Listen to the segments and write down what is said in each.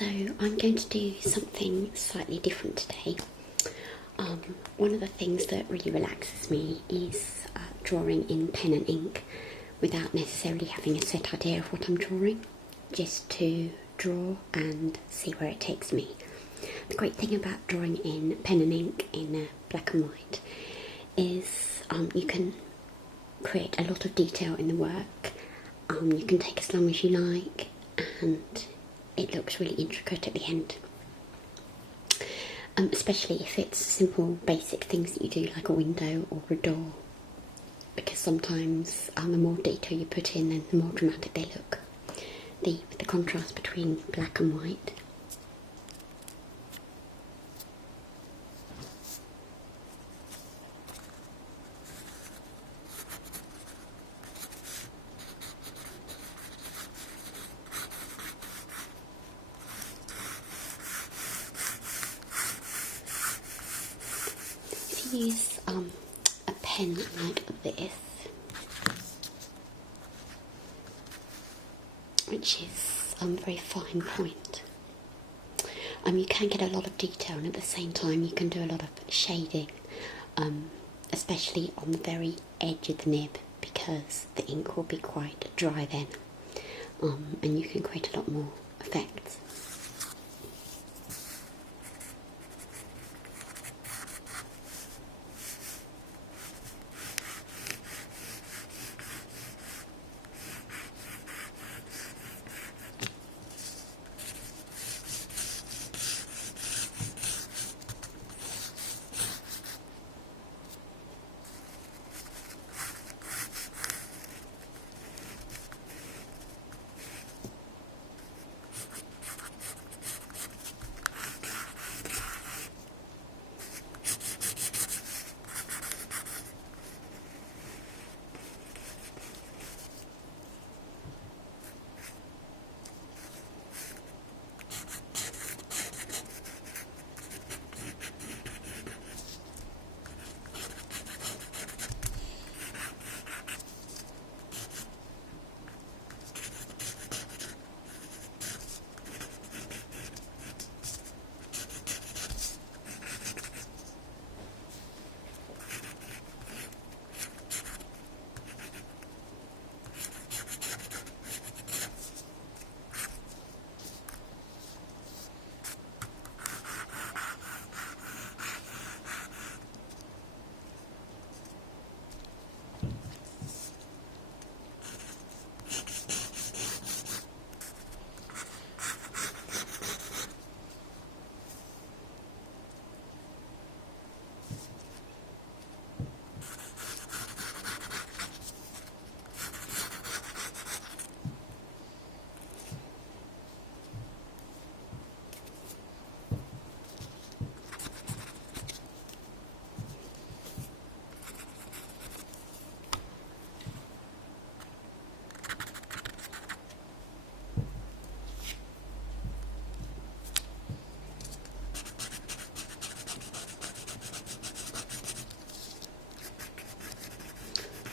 So I'm going to do something slightly different today. One of the things that really relaxes me is drawing in pen and ink without necessarily having a set idea of what I'm drawing, just to draw and see where it takes me. The great thing about drawing in pen and ink in black and white is you can create a lot of detail in the work. You can take as long as you like, and it looks really intricate at the end. Especially if it's simple basic things that you do, like a window or a door, because sometimes the more detail you put in, then the more dramatic they look. The contrast between black and white. If you use a pen like this, which is very fine point, you can get a lot of detail, and at the same time you can do a lot of shading, especially on the very edge of the nib, because the ink will be quite dry then, and you can create a lot more effects.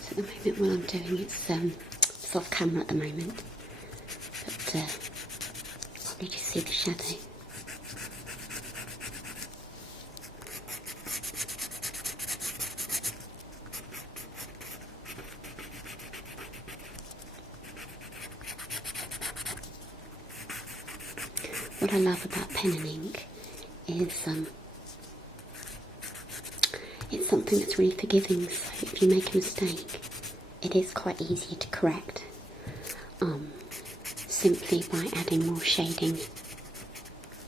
At the moment, what I'm doing, it's off camera at the moment, but probably just see the shadow. What I love about pen and ink is it's something that's really forgiving, so if you make a mistake, it is quite easy to correct, simply by adding more shading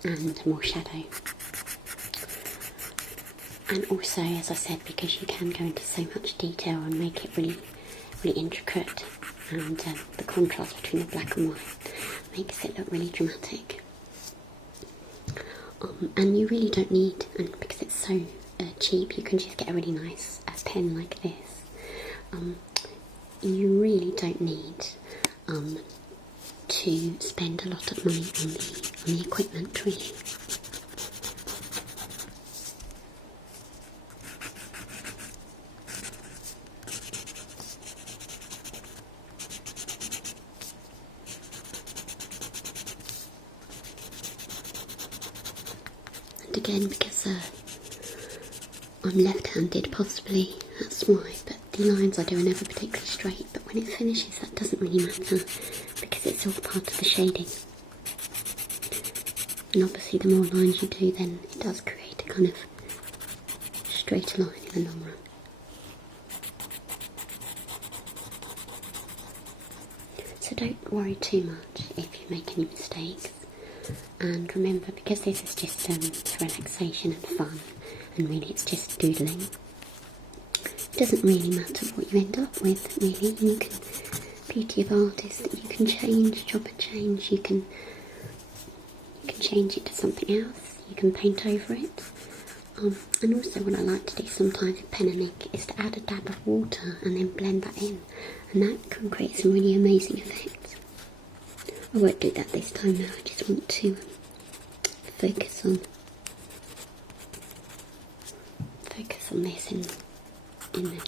and more shadow. And also, as I said, because you can go into so much detail and make it really, really intricate, and the contrast between the black and white makes it look really dramatic. And you really don't need, and because it's so cheap, you can just get a really nice pen like this. You really don't need to spend a lot of money on the equipment, really. again because I'm left-handed, possibly, that's why, but the lines I do are never particularly straight, but when it finishes that doesn't really matter because it's all part of the shading. And obviously the more lines you do, then it does create a kind of straighter line in the long run. So don't worry too much if you make any mistakes, and remember, because this is just relaxation and fun, and really it's just doodling, it doesn't really matter what you end up with, really. You can, beauty of art is that you can change, chop and change, you can change it to something else, you can paint over it. And also what I like to do sometimes with pen and ink is to add a dab of water and then blend that in, and that can create some really amazing effects. I won't do that this time now, I just want to focus on this in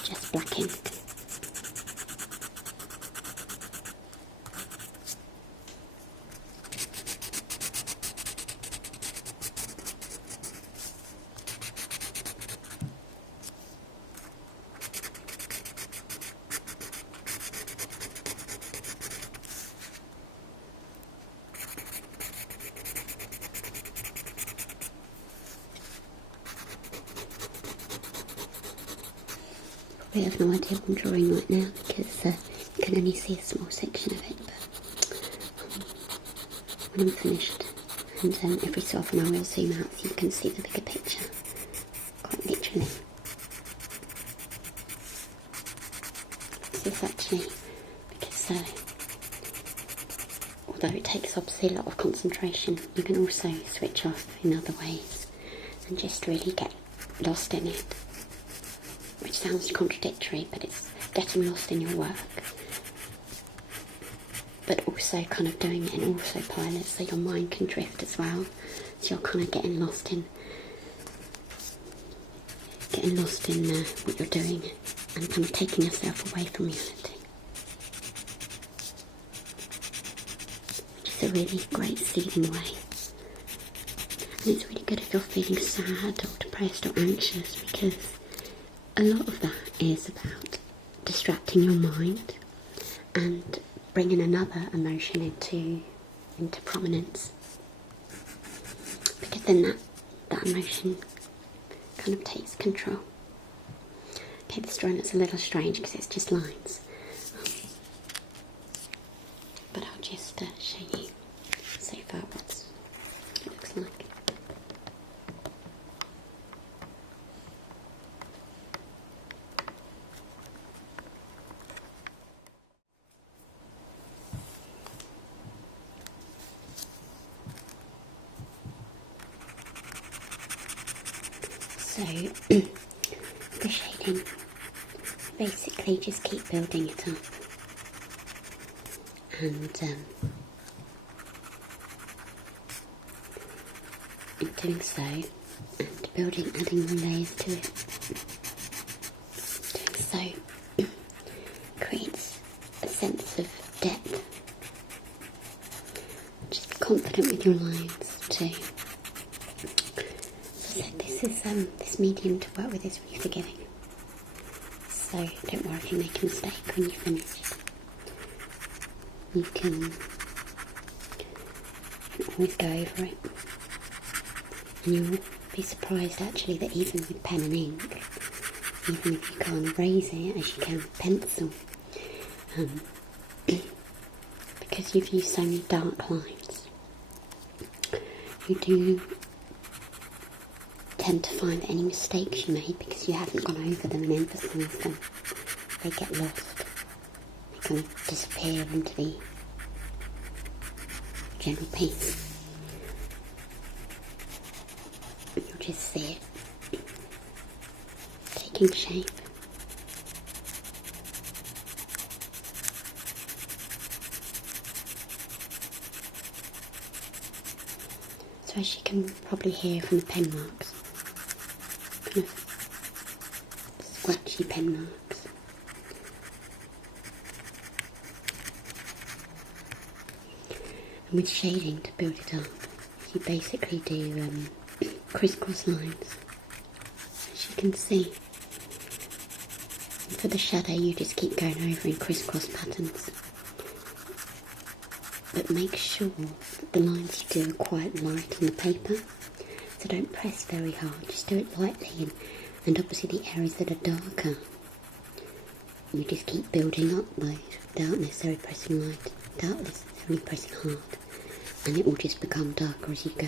just black ink. I have no idea what I'm drawing right now because you can only see a small section of it, but when I'm finished, and every so often I will zoom out so you can see the bigger picture, quite literally. This is actually because although it takes obviously a lot of concentration, you can also switch off in other ways and just really get lost in it. Which sounds contradictory, but it's getting lost in your work, but also kind of doing it in autopilot so your mind can drift as well, so you're kind of getting lost in what you're doing and kind of taking yourself away from reality, which is a really great soothing way. And it's really good if you're feeling sad or depressed or anxious, because a lot of that is about distracting your mind and bringing another emotion into prominence, because then that emotion kind of takes control. Okay, this drawing is a little strange because it's just lines, but I'll just show you so far what it looks like. So, the shading, basically just keep building it up, and in doing so, and adding more layers to it, doing so creates a sense of depth. Just be confident with your lines too. This medium to work with is really forgiving, so don't worry if you make a mistake when you finish. You can always go over it, and you'll be surprised actually that even with pen and ink, even if you can't erase it as you can with pencil, because you've used so many dark lines, you do tend to find that any mistakes you made, because you haven't gone over them and emphasised them, they get lost. They kind of disappear into the general piece. And you'll just see it taking shape. So as you can probably hear from the pen marks, kind of scratchy pen marks. And with shading to build it up, you basically do crisscross lines, as you can see. And for the shadow, you just keep going over in crisscross patterns. But make sure that the lines you do are quite light on the paper, so don't press very hard, just do it lightly, and obviously the areas that are darker, you just keep building up those without necessarily pressing light, without necessarily pressing hard, and it will just become darker as you go.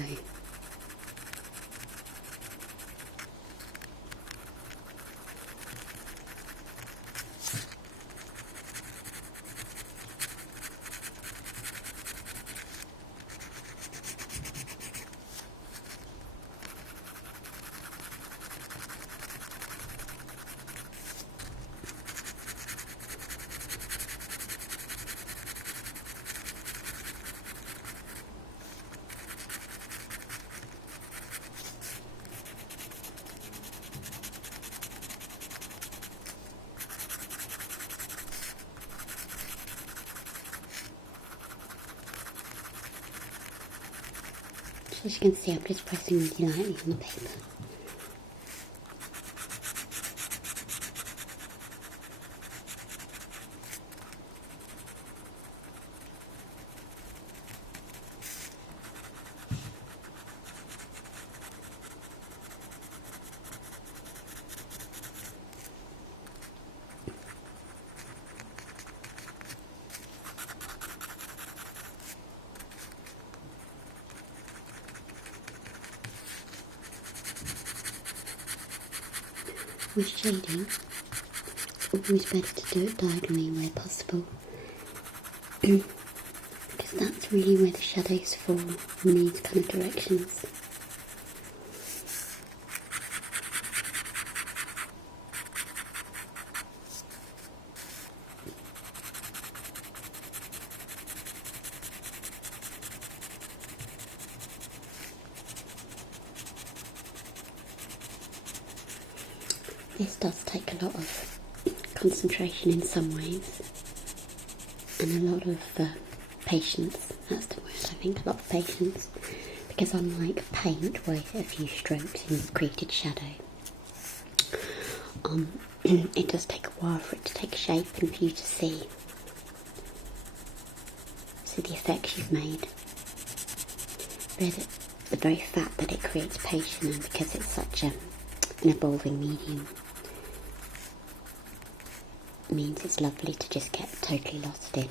So as you can see, I'm just pressing really lightly on the paper. With shading, it's always better to do it diagonally where possible, because that's really where the shadows fall in these kind of directions. This does take a lot of concentration in some ways, and a lot of patience. That's the word, I think, a lot of patience, because unlike paint where a few strokes and you've created shadow, it does take a while for it to take shape and for you to see the effects you've made. But the very fact that it creates patience, and because it's such an evolving medium, means it's lovely to just get totally lost in.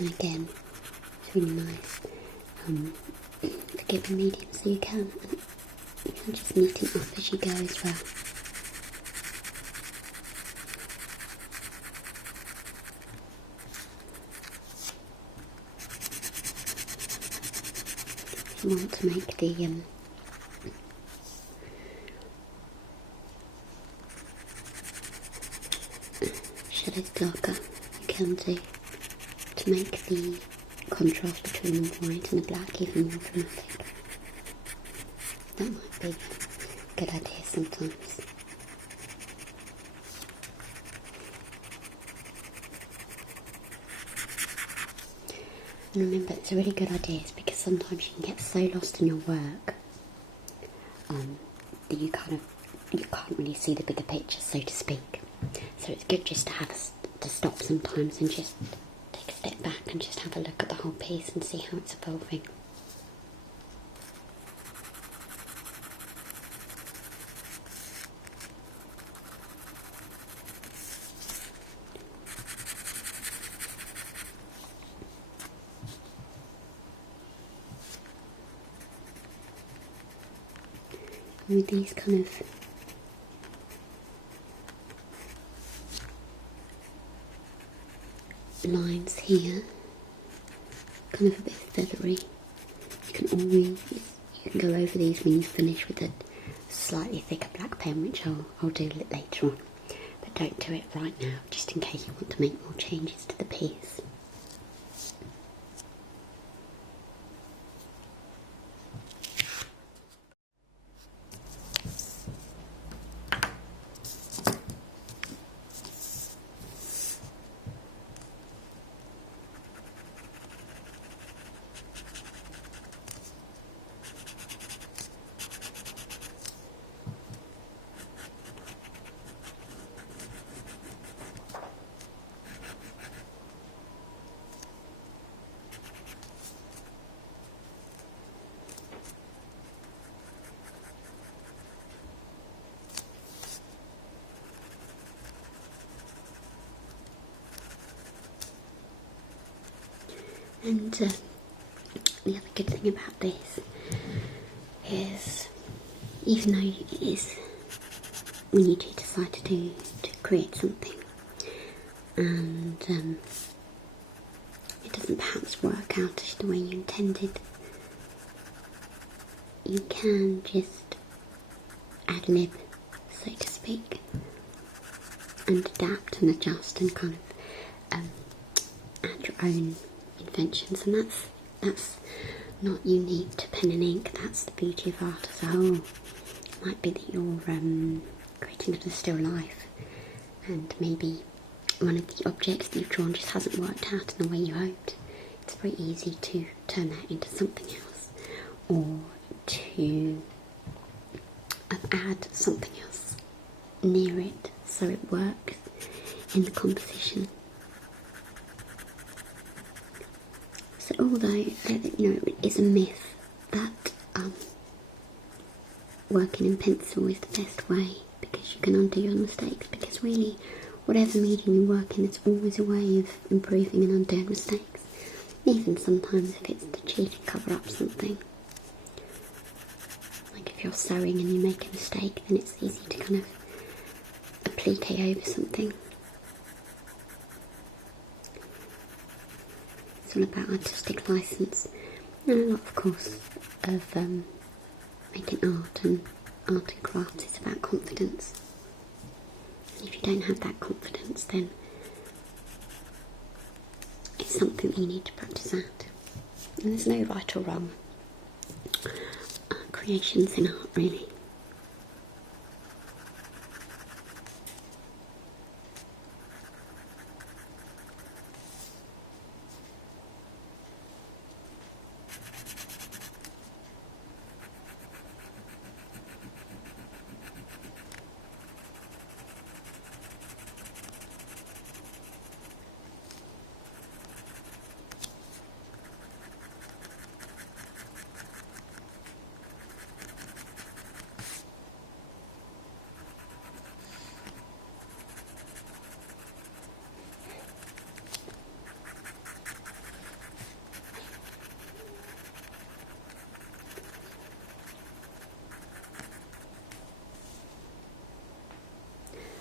And again, it's really nice. Forgiving medium, so you can just neaten up as you go as well. If you want to make the shadows darker, you can do, to make the contrast between the white and the black even more dramatic. That might be a good idea sometimes. And remember, it's a really good idea because sometimes you can get so lost in your work that you can't really see the bigger picture, so to speak. So it's good just to to stop sometimes and just take a step back and just have a look at the whole piece and see how it's evolving. With these kind of lines here, kind of a bit feathery, you can go over these when you finish with a slightly thicker black pen, which I'll do later on, but don't do it right now, just in case you want to make more changes to the piece. And the other good thing about this is, even though it is, when you do decide to create something, and it doesn't perhaps work out the way you intended, you can just ad lib, so to speak, and adapt and adjust and kind of add your own inventions, and that's not unique to pen and ink. That's the beauty of art as a whole. It might be that you're creating a still life, and maybe one of the objects that you've drawn just hasn't worked out in the way you hoped. It's very easy to turn that into something else, or to add something else near it so it works in the composition. So although it is a myth that working in pencil is the best way because you can undo your mistakes, because really whatever medium you work in, it's always a way of improving and undoing mistakes, even sometimes if it's to cheat and cover up something. Like if you're sewing and you make a mistake, then it's easy to kind of applique over something. It's all about artistic license, and a lot, of course, of making art and crafts is about confidence. And if you don't have that confidence, then it's something that you need to practice at. And there's no right or wrong creations in art, really.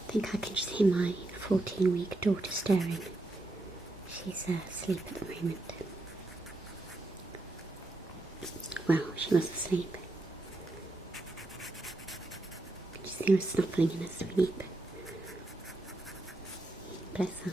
I think I can just hear my 14-week daughter stirring. She's asleep at the moment. Well, she was asleep. I can just hear her snuffling in her sleep. Bless her.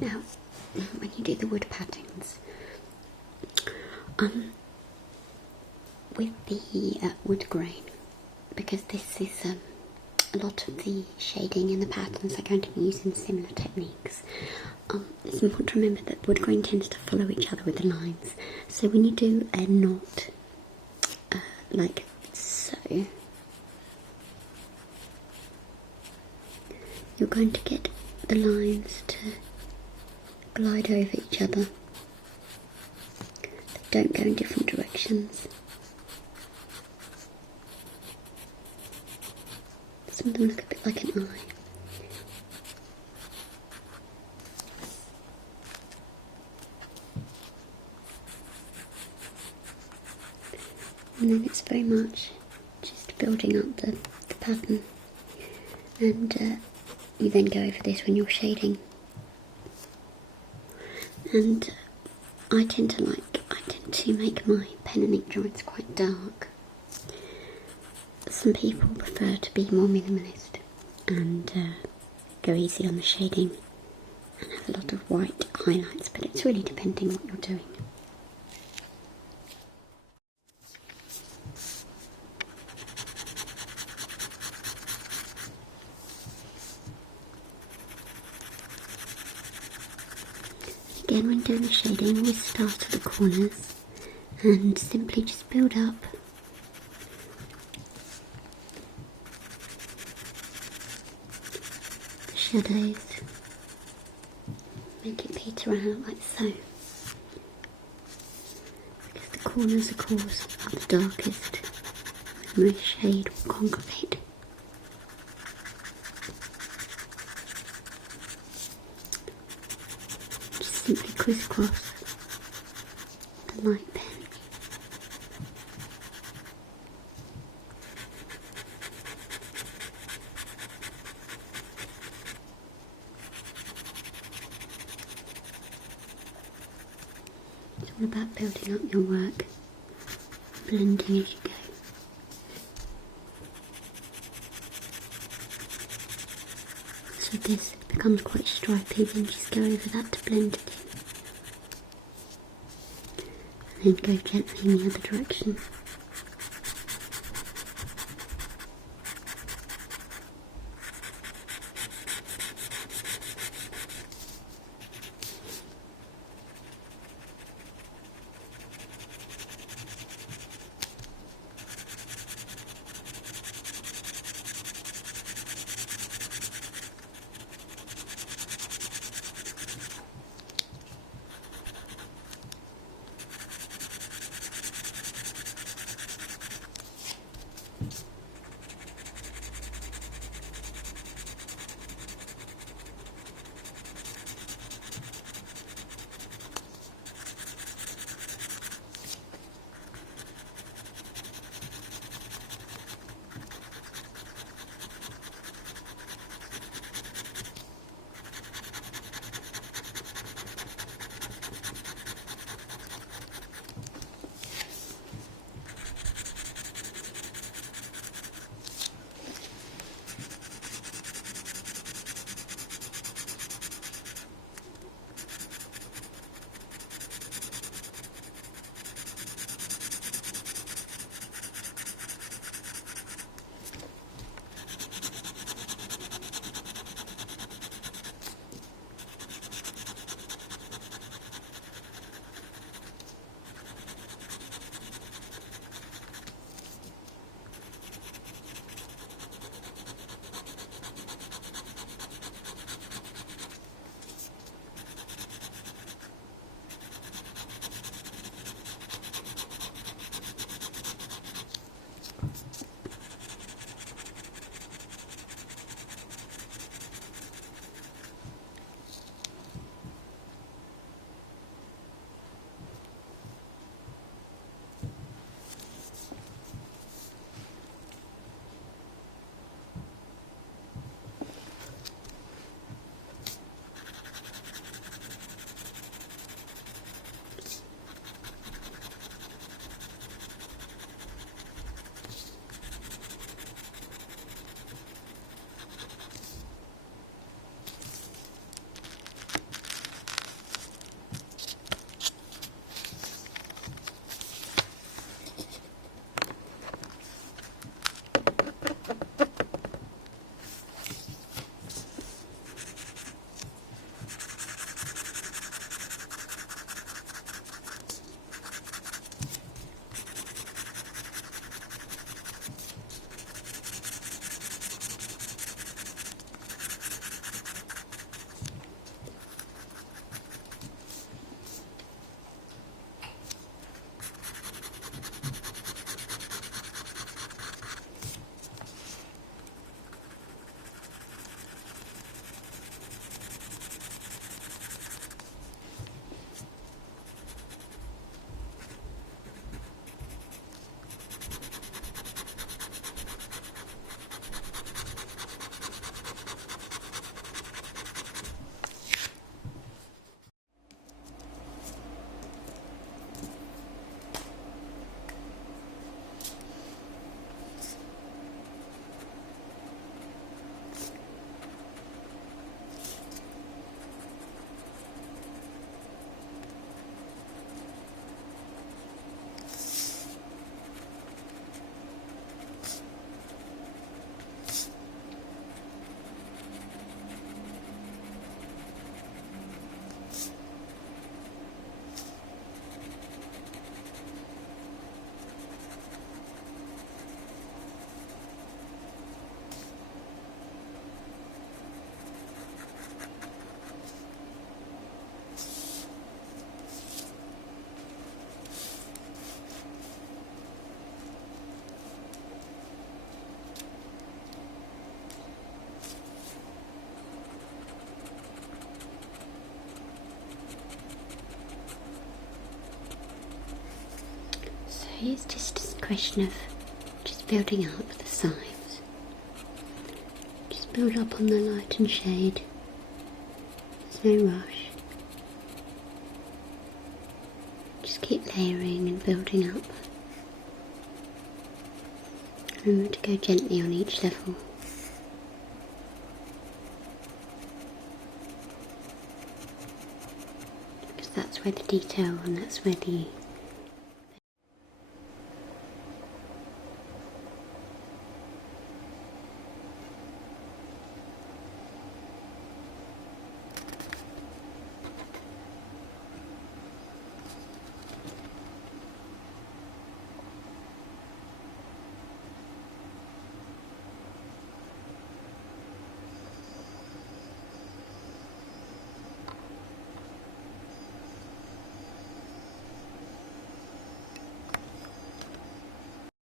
Now, when you do the wood patterns, with the wood grain, because this is a lot of the shading and the patterns are going to be using similar techniques. It's important to remember that wood grain tends to follow each other with the lines. So when you do a knot like so, you're going to get the lines to glide over each other. They don't go in different directions. Some of them look a bit like an eye. And then it's very much just building up the pattern, and you then go over this when you're shading. And I tend to make my pen and ink drawings quite dark. Some people prefer to be more minimalist and go easy on the shading and have a lot of white highlights, but it's really depending what you're doing. Again, when doing the shading, we start at the corners and simply just build up the shadows, make it peter out like so, because the corners, of course, are the darkest and the shade will congregate. Simply crisscross the light pen. It's all about building up your work, blending as you go. So this becomes quite stripy, then just go over that to blend it in. And then go gently in the other direction. it's just a question of just building up the sides. Just build up on the light and shade. There's no rush. Just keep layering and building up. Remember to go gently on each level. Because that's where the detail and that's where the